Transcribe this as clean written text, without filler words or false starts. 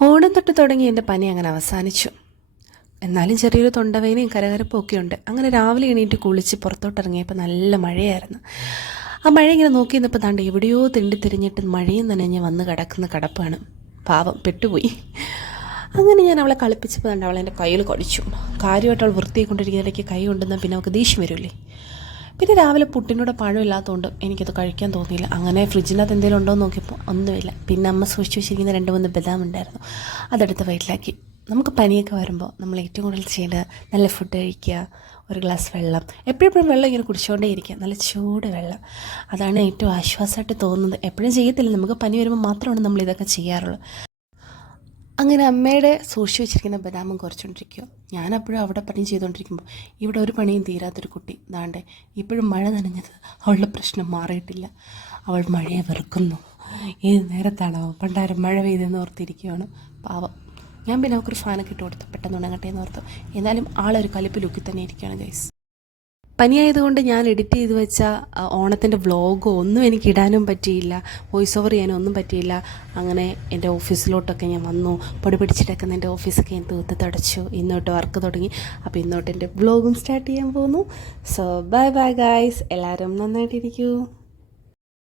ഓണം തൊട്ട് തുടങ്ങി എൻ്റെ പനി അങ്ങനെ അവസാനിച്ചു. എന്നാലും ചെറിയൊരു തൊണ്ടവേനയും കരകരപ്പും ഒക്കെ ഉണ്ട്. അങ്ങനെ രാവിലെ എണീറ്റ് കുളിച്ച് പുറത്തോട്ടിറങ്ങിയപ്പോൾ നല്ല മഴയായിരുന്നു. ആ മഴ ഇങ്ങനെ നോക്കി നിന്നപ്പോൾ താണ്ട് എവിടെയോ തിരിഞ്ഞിട്ട് മഴയും നനഞ്ഞ് വന്ന് കിടക്കുന്ന കിടപ്പാണ്. പാവം പെട്ടുപോയി. അങ്ങനെ ഞാൻ അവളെ കളിപ്പിച്ചപ്പോൾ താണ്ട് അവളെ എൻ്റെ കയ്യിൽ കടിച്ചു. കാര്യമായിട്ട് അവൾ വൃത്തിയായിക്കൊണ്ടിരിക്കുന്നതിടയ്ക്ക് കൈ കൊണ്ടുവന്നാൽ പിന്നെ അവൾക്ക് ദേഷ്യം വരില്ലേ. പിന്നെ രാവിലെ പുട്ടിനോട് പഴമില്ലാത്തതുകൊണ്ട് എനിക്കത് കഴിക്കാൻ തോന്നിയില്ല. അങ്ങനെ ഫ്രിഡ്ജിനകത്ത് എന്തെങ്കിലും ഉണ്ടോ എന്ന് നോക്കിയപ്പോൾ ഒന്നുമില്ല. പിന്നെ അമ്മ സൂക്ഷിച്ച് വെച്ചിരിക്കുന്ന 2-3 ബദാം ഉണ്ടായിരുന്നു. അതെടുത്ത് വയറ്റിലാക്കി. നമുക്ക് പനിയൊക്കെ വരുമ്പോൾ നമ്മൾ ഏറ്റവും കൂടുതൽ ചെയ്യേണ്ടത് നല്ല ഫുഡ് കഴിക്കുക, ഒരു ഗ്ലാസ് വെള്ളം, എപ്പോഴും വെള്ളം ഇങ്ങനെ കുടിച്ചുകൊണ്ടേ ഇരിക്കുക, നല്ല ചൂട് വെള്ളം. അതാണ് ഏറ്റവും ആശ്വാസമായിട്ട് തോന്നുന്നത്. എപ്പോഴും ചെയ്യത്തില്ല, നമുക്ക് പനി വരുമ്പോൾ മാത്രമാണ് നമ്മൾ ഇതൊക്കെ ചെയ്യാറുള്ളത്. അങ്ങനെ അമ്മയുടെ സൂക്ഷിച്ച് വെച്ചിരിക്കുന്ന ബദാമും കുറച്ചുകൊണ്ടിരിക്കുക. ഞാനപ്പോഴും അവിടെ പണി ചെയ്തുകൊണ്ടിരിക്കുമ്പോൾ ഇവിടെ ഒരു പണിയും തീരാത്തൊരു കുട്ടി ദാണ്ടെ ഇപ്പോഴും മഴ നനഞ്ഞത് അവളുടെ പ്രശ്നം മാറിയിട്ടില്ല. അവൾ മഴയെ വെറുക്കുന്നു. ഏത് നേരത്താണോ പണ്ടാരം മഴ പെയ്തെന്ന് ഓർത്തിരിക്കുകയാണ് പാവം. ഞാൻ പിന്നെ അവൾക്കൊരു ഫാനൊക്കെ ഇട്ട് കൊടുത്തു, പെട്ടെന്ന് ഉണങ്ങട്ടെ എന്ന് ഓർത്തു. എന്നാലും ആളൊരു കലിപ്പ് ലുക്കിൽ തന്നെ ഇരിക്കുകയാണ് ഗൈസ്. പനിയായതുകൊണ്ട് ഞാൻ എഡിറ്റ് ചെയ്ത് വെച്ച ഓണത്തിൻ്റെ വ്ളോഗോ ഒന്നും എനിക്ക് ഇടാനും പറ്റിയില്ല, വോയിസ് ഓവർ ചെയ്യാനും ഒന്നും പറ്റിയില്ല. അങ്ങനെ എൻ്റെ ഓഫീസിലോട്ടൊക്കെ ഞാൻ വന്നു. പൊടി പിടിച്ചിട്ടൊക്കെ എൻ്റെ ഓഫീസൊക്കെ ഞാൻ തൂത്ത് തുടച്ചു. ഇന്നോട്ട് വർക്ക് തുടങ്ങി. അപ്പോൾ ഇന്നോട്ട് എൻ്റെ വ്ളോഗും സ്റ്റാർട്ട് ചെയ്യാൻ പോകുന്നു. സോ ബൈ ബൈ ഗൈസ്, എല്ലാവരും നന്നായിട്ടിരിക്കൂ.